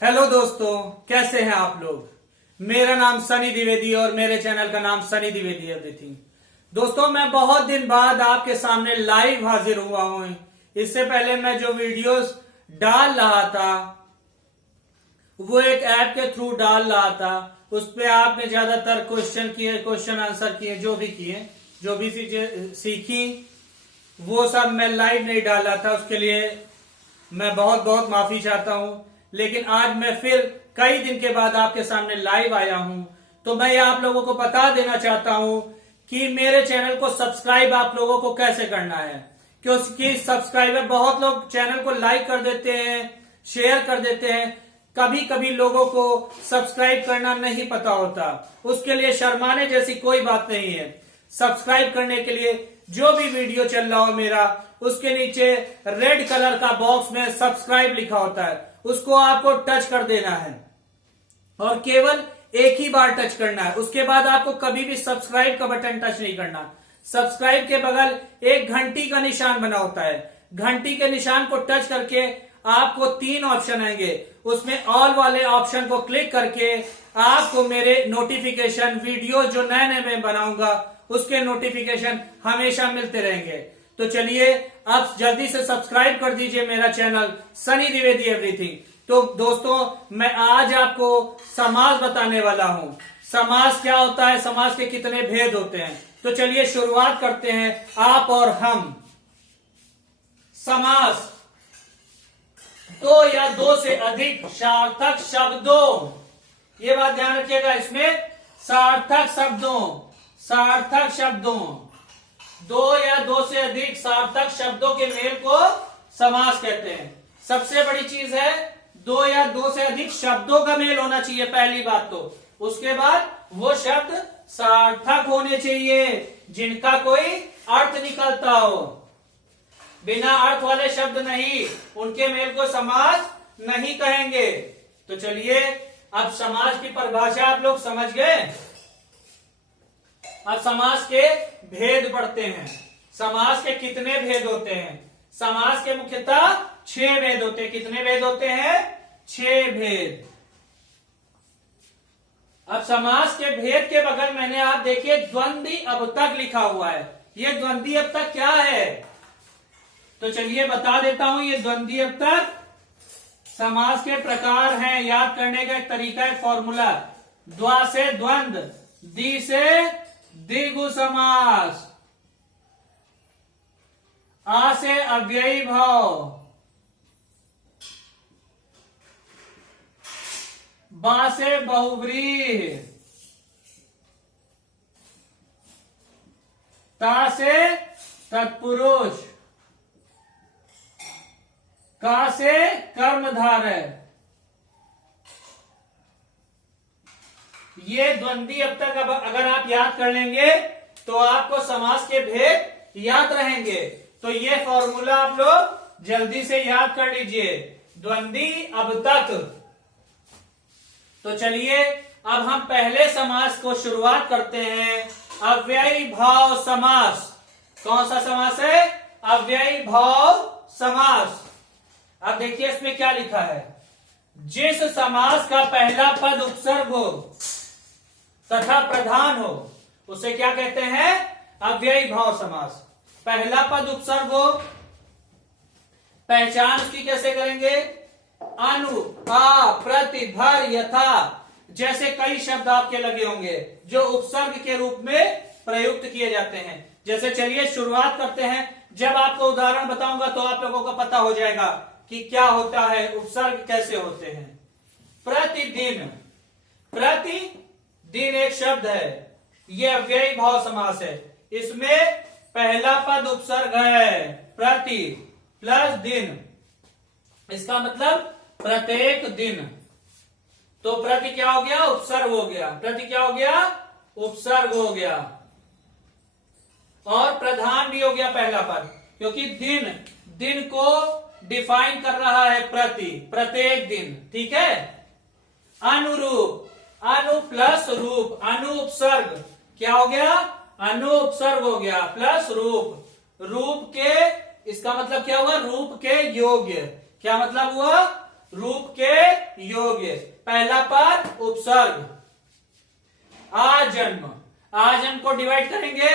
Hello दोस्तों, कैसे हैं आप लोग। मेरा नाम सनी द्विवेदी और मेरे चैनल का नाम सनी द्विवेदी एवरीथिंग। दोस्तों, मैं बहुत दिन बाद आपके सामने लाइव हाजिर हुआ हूं। इससे पहले मैं जो वीडियोस डाल रहा था वो एक ऐप के थ्रू डाल रहा था। उस पे आपने ज्यादातर क्वेश्चन आंसर किए, जो भी किए, जो भी सीखी, वो सब मैं लाइव नहीं डाल रहा था। उसके लिए मैं बहुत बहुत माफी चाहता हूं। लेकिन आज मैं फिर कई दिन के बाद आपके सामने लाइव आया हूं, तो मैं आप लोगों को बता देना चाहता हूं कि मेरे चैनल को सब्सक्राइब आप लोगों को कैसे करना है। क्योंकि सब्सक्राइबर बहुत लोग चैनल को लाइक कर देते हैं, शेयर कर देते हैं, कभी कभी लोगों को सब्सक्राइब करना नहीं पता होता। उसके लिए शर्माने जैसी कोई बात नहीं है। सब्सक्राइब करने के लिए जो भी वीडियो चल रहा हो मेरा, उसके नीचे रेड कलर का बॉक्स में सब्सक्राइब लिखा होता है, उसको आपको टच कर देना है और केवल एक ही बार टच करना है। उसके बाद आपको कभी भी सब्सक्राइब का बटन टच नहीं करना। सब्सक्राइब के बगल एक घंटी का निशान बना होता है। घंटी के निशान को टच करके आपको 3 ऑप्शन आएंगे। उसमें ऑल वाले ऑप्शन को क्लिक करके आपको मेरे नोटिफिकेशन, वीडियो जो नए नए मैं बनाऊंगा उसके नोटिफिकेशन हमेशा मिलते रहेंगे। तो चलिए, आप जल्दी से सब्सक्राइब कर दीजिए मेरा चैनल सनी द्विवेदी एवरीथिंग। तो दोस्तों, मैं आज आपको समास बताने वाला हूं। समास क्या होता है, समास के कितने भेद होते हैं। तो चलिए शुरुआत करते हैं, आप और हम। समास, 2 या 2 से अधिक सार्थक शब्दों, ये बात ध्यान रखिएगा, इसमें सार्थक शब्दों 2 या 2 से अधिक सार्थक शब्दों के मेल को समास कहते हैं। सबसे बड़ी चीज है 2 या 2 से अधिक शब्दों का मेल होना चाहिए, पहली बात तो। उसके बाद वो शब्द सार्थक होने चाहिए, जिनका कोई अर्थ निकलता हो। बिना अर्थ वाले शब्द नहीं, उनके मेल को समास नहीं कहेंगे। तो चलिए, अब समास की परिभाषा आप लोग समझ गए। अब समास के भेद पढ़ते हैं। समास के कितने भेद होते हैं। समास के मुख्यतः 6 भेद होते हैं। कितने भेद होते हैं? 6 भेद। अब समास के भेद के बगल मैंने, आप देखिए, द्वंद्वी अवतक लिखा हुआ है। ये द्वंद्वी अवतक क्या है तो चलिए बता देता हूं। ये द्वंद्वी अवतक समास के प्रकार हैं। याद करने का एक तरीका है, फॉर्मूला। द्वा से द्वंद, दी से द्विगु समास, आ से अव्ययी भाव, बा से बहुव्रीहि, ता से तत्पुरुष, का से कर्मधारय। ये द्वंद्वी अवतक अगर आप याद कर लेंगे तो आपको समास के भेद याद रहेंगे। तो ये फॉर्मूला आप लोग जल्दी से याद कर लीजिए, द्वंद्वी अवतक। तो चलिए, अब हम पहले समास को शुरुआत करते हैं। अव्ययी भाव समास। कौन सा समास है? अव्ययी भाव समास। अब देखिए इसमें क्या लिखा है। जिस समास का पहला पद उपसर्ग हो तथा प्रधान हो, उसे क्या कहते हैं? अव्ययी भाव समास। पहला पद उपसर्ग हो, पहचान उसकी कैसे करेंगे? अनु, आ, प्रति, भर, यथा जैसे कई शब्द आपके लगे होंगे जो उपसर्ग के रूप में प्रयुक्त किए जाते हैं। जैसे चलिए शुरुआत करते हैं। जब आपको उदाहरण बताऊंगा तो आप लोगों को पता हो जाएगा कि क्या होता है, उपसर्ग कैसे होते हैं। प्रतिदिन, प्रतिदिन एक शब्द है, यह अव्ययी भाव समास है। इसमें पहला पद उपसर्ग है, प्रति प्लस दिन, इसका मतलब प्रत्येक दिन। तो प्रति क्या हो गया? उपसर्ग हो गया। प्रति क्या हो गया? उपसर्ग हो गया। और प्रधान भी हो गया पहला पद, क्योंकि दिन को डिफाइन कर रहा है प्रति, प्रत्येक दिन। ठीक है। अनुरूप, अनु प्लस रूप, अनु उपसर्ग क्या हो गया? अनु उपसर्ग हो गया प्लस रूप, रूप के, इसका मतलब क्या हुआ? रूप के योग्य। क्या मतलब हुआ? रूप के योग्य। पहला पद उपसर्ग, आजन्म, आजन्म को डिवाइड करेंगे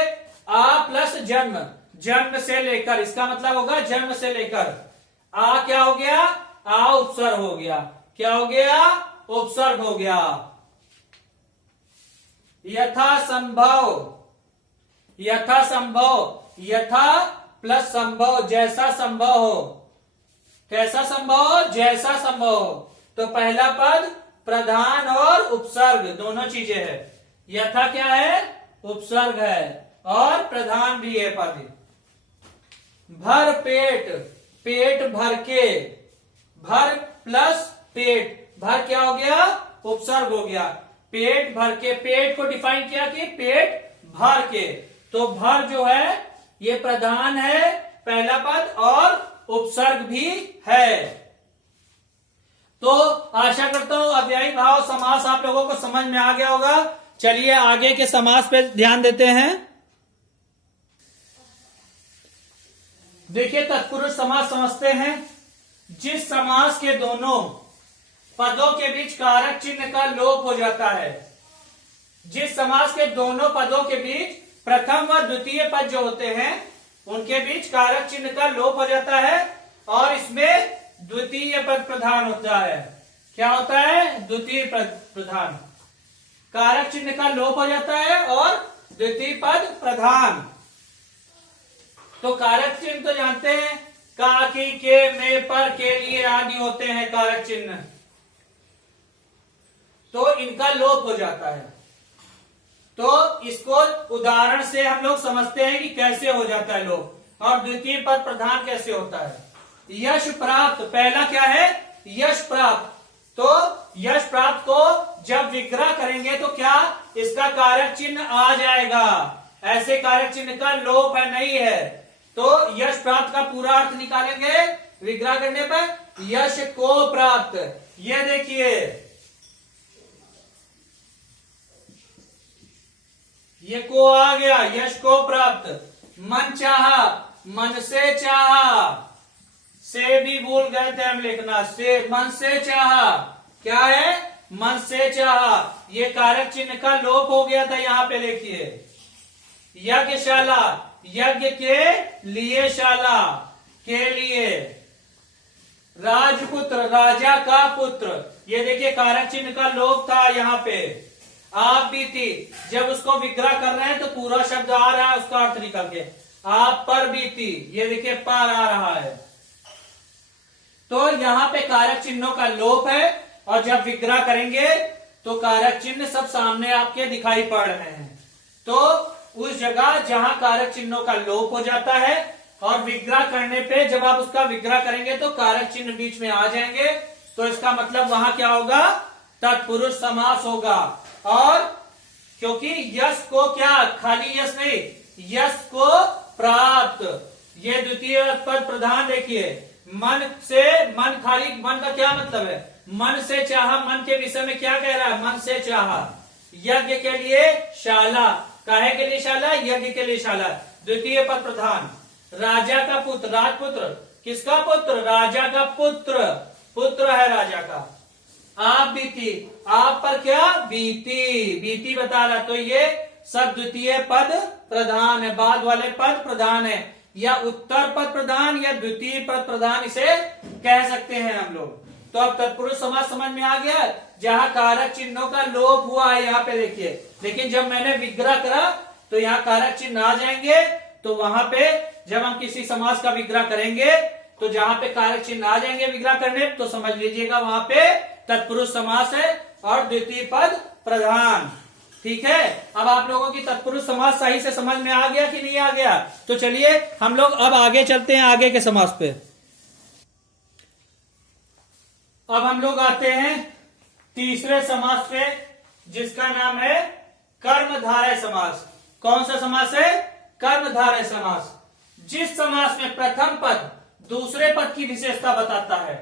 आ प्लस जन्म, जन्म से लेकर, इसका मतलब होगा जन्म से लेकर। आ क्या हो गया, आ उपसर्ग हो गया, क्या हो गया, उपसर्ग हो गया। यथा संभव, यथा संभव, यथा प्लस संभव, जैसा संभव हो, कैसा संभव हो, जैसा संभव हो। तो पहला पद प्रधान और उपसर्ग दोनों चीजें है। यथा क्या है, उपसर्ग है और प्रधान भी है पद। भर पेट, पेट भर के, भर प्लस पेट, भर क्या हो गया, उपसर्ग हो गया। पेट भर के, पेट को डिफाइन किया कि पेट भर के, तो भर जो है ये प्रधान है पहला पद और उपसर्ग भी है। तो आशा करता हूं अव्ययी भाव समास आप लोगों को समझ में आ गया होगा। चलिए आगे के समास पे ध्यान देते हैं। देखिए तत्पुरुष समास समझते हैं। जिस समास के दोनों पदों के बीच कारक चिन्ह का लोप हो जाता है, जिस समास के दोनों पदों के बीच प्रथम व द्वितीय पद जो होते हैं उनके बीच कारक चिन्ह का लोप हो जाता है और इसमें द्वितीय पद प्रधान होता है। क्या होता है, द्वितीय पद प्रधान, कारक चिन्ह का लोप हो जाता है और द्वितीय पद प्रधान। तो कारक चिन्ह तो जानते हैं, का, की, के, में, पर, के लिए आदि होते हैं कारक चिन्ह, तो इनका लोप हो जाता है। तो इसको उदाहरण से हम लोग समझते हैं कि कैसे हो जाता है लोप और द्वितीय पद प्रधान कैसे होता है। यश प्राप्त, पहला क्या है, यश प्राप्त। तो यश प्राप्त को जब विग्रह करेंगे तो क्या इसका कारक चिन्ह आ जाएगा, ऐसे कारक चिन्ह का लोप है नहीं है। तो यश प्राप्त का पूरा अर्थ निकालेंगे विग्रह करने पर, यश को प्राप्त। ये देखिए ये को आ गया, यश को प्राप्त। मन चाहा, मन से चाहा, से भी भूल गए थे हम लिखना, से, मन से चाहा, क्या है, मन से चाहा। ये कारक चिन्ह का लोप हो गया था, यहां पे देखिए। यज्ञशाला, यज्ञ के लिए, शाला के लिए। राजपुत्र, राजा का पुत्र, ये देखिए कारक चिन्ह का लोप था यहां पे। आप बीती, जब उसको विग्रह कर रहे हैं तो पूरा शब्द आ रहा है, उसका अर्थ निकल के। आप पर बीती, ये देखिए पर आ रहा है। तो यहां पे कारक चिन्हों का लोप है और जब विग्रह करेंगे तो कारक चिन्ह सब सामने आपके दिखाई पड़ रहे हैं। तो उस जगह जहां कारक चिन्हों का लोप हो जाता है और विग्रह करने पे जब आप उसका विग्रह करेंगे तो कारक चिन्ह बीच में आ जाएंगे, तो इसका मतलब वहां क्या होगा, तत्पुरुष समास होगा। और क्योंकि यश को क्या, खाली यश नहीं, यश को प्राप्त, ये द्वितीय पद प्रधान। देखिए मन से, मन खाली, मन का क्या मतलब है, मन से चाहा, मन के विषय में क्या कह रहा है, मन से चाहा। यज्ञ के लिए शाला, काहे के लिए शाला, यज्ञ के लिए शाला, द्वितीय पद प्रधान। राजा का पुत्र, राजपुत्र, किसका पुत्र, राजा का पुत्र, पुत्र है राजा का। आप बीती, आप पर क्या, बीती, बीती बता रहा, तो ये सब द्वितीय पद प्रधान है, बाद वाले पद प्रधान है, या उत्तर पद प्रधान या द्वितीय पद प्रधान इसे कह सकते हैं हम लोग। तो अब तत्पुरुष समास समझ में आ गया, जहां कारक चिन्हों का लोप हुआ है यहाँ पे देखिए, लेकिन जब मैंने विग्रह करा तो यहाँ कारक चिन्ह आ जाएंगे। तो वहां पे जब हम किसी समास का विग्रह करेंगे तो जहां पे कारक चिन्ह आ जाएंगे विग्रह करने, तो समझ लीजिएगा वहां पे तत्पुरुष समास है और द्वितीय पद प्रधान। ठीक है, अब आप लोगों की तत्पुरुष समास सही से समझ में आ गया कि नहीं आ गया। तो चलिए हम लोग अब आगे चलते हैं, आगे के समास पे। अब हम लोग आते हैं तीसरे समास पे, जिसका नाम है कर्मधारय समास। कौन सा समास है, कर्मधारय समास। जिस समास में प्रथम पद दूसरे पद की विशेषता बताता है,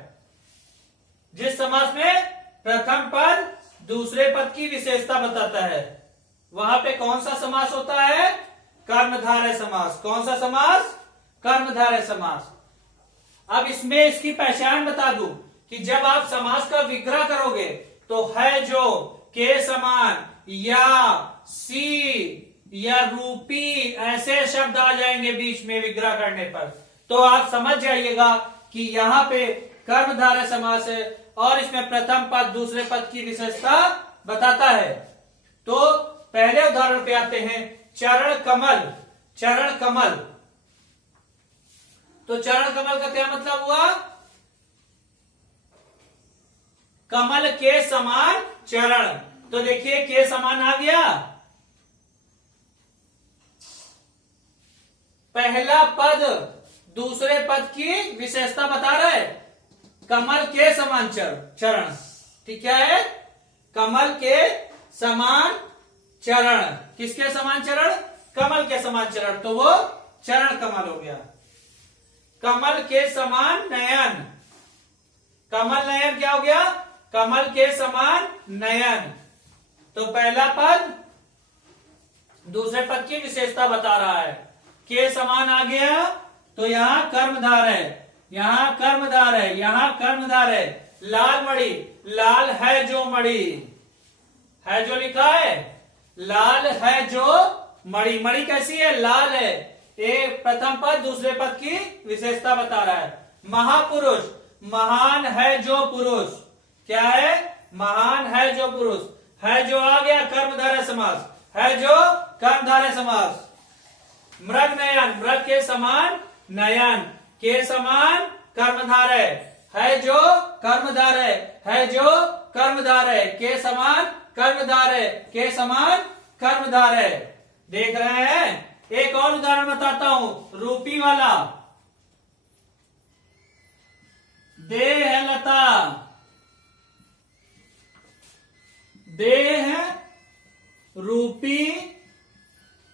जिस समास में प्रथम पद दूसरे पद की विशेषता बताता है, वहां पे कौन सा समास होता है, कर्मधारय समास। कौन सा समास, कर्मधारय समास। अब इसमें इसकी पहचान बता दूं कि जब आप समास का विग्रह करोगे तो है जो, के समान, या, सी या रूपी ऐसे शब्द आ जाएंगे बीच में विग्रह करने पर, तो आप समझ जाइएगा कि यहां पे कर्मधारय समास है और इसमें प्रथम पद दूसरे पद की विशेषता बताता है। तो पहले उदाहरण पे आते हैं, चरण कमल। चरण कमल, तो चरण कमल का क्या मतलब हुआ? कमल के समान चरण। तो देखिए के समान आ गया, पहला पद दूसरे पद की विशेषता बता रहा है, कमल के समान चरण। ठीक क्या है? कमल के समान चरण। किसके समान चरण? कमल के समान चरण, तो वो चरण कमल हो गया। कमल के समान नयन। कमल नयन क्या हो गया? कमल के समान नयन। तो पहला पद दूसरे पद की विशेषता बता रहा है, के समान आ गया, तो यहां कर्मधार है, यहां कर्मधार है, यहां कर्मधार है। लाल मणि, लाल है जो मणि, है जो लिखा है, लाल है जो मणि। मणि कैसी है? लाल है। एक प्रथम पद दूसरे पद की विशेषता बता रहा है। महापुरुष, महान है जो पुरुष। क्या है? महान है जो पुरुष। है जो आ गया कर्मधारय समास, है जो कर्मधारय समास। मृग नयन, मृग के समान नयन, के समान कर्मधारय, है जो कर्मधारय, है जो कर्मधारय, के समान कर्मधारय, के समान कर्मधारय। देख रहे हैं? एक और उदाहरण बताता हूं, रूपी वाला। देह लता, देह रूपी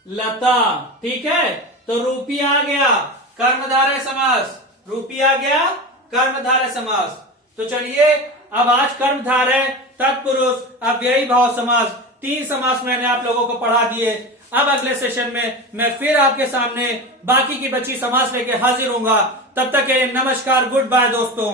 लता। ठीक है, तो रूपी आ गया कर्मधारय समास, रूपी आ गया कर्मधारय समास। तो चलिए अब आज कर्मधारय, तत्पुरुष, अव्ययी भाव समास, 3 समास मैंने आप लोगों को पढ़ा दिए। अब अगले सेशन में मैं फिर आपके सामने बाकी की बची समास लेके हाजिर होऊंगा। तब तक के लिए नमस्कार, गुड बाय दोस्तों।